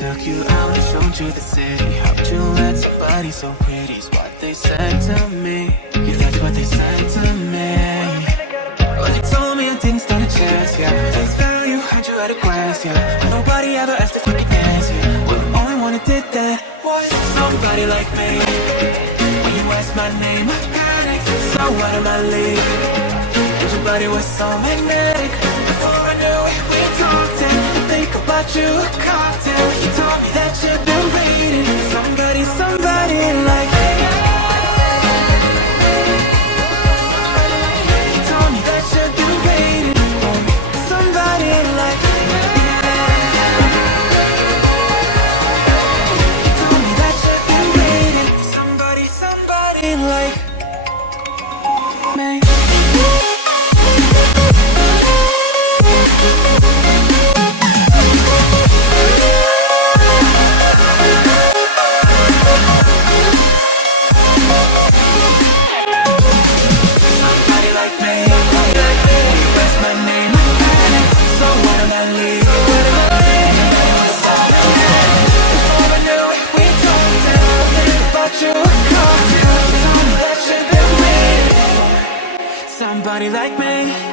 took you out and showed you the city. How'd you let somebody so pretty? Is what they said to me. Yeah, that's what they said to me. Well, you told me I didn't stand a chance, yeah. Face value, had you at a glance, yeah. Nobody ever asked if you could dance, yeah. Well, the only one who did that was somebody like me. When you asked my name, I panicked. So out of my league, and your body was so magnetic. Before I knew it, we talked and I think about you a cocktail. You told me that you've been waiting for somebody like me. You told me that you've been waiting for somebody like me. You told me that you've been waiting for somebody like me. Somebody like me.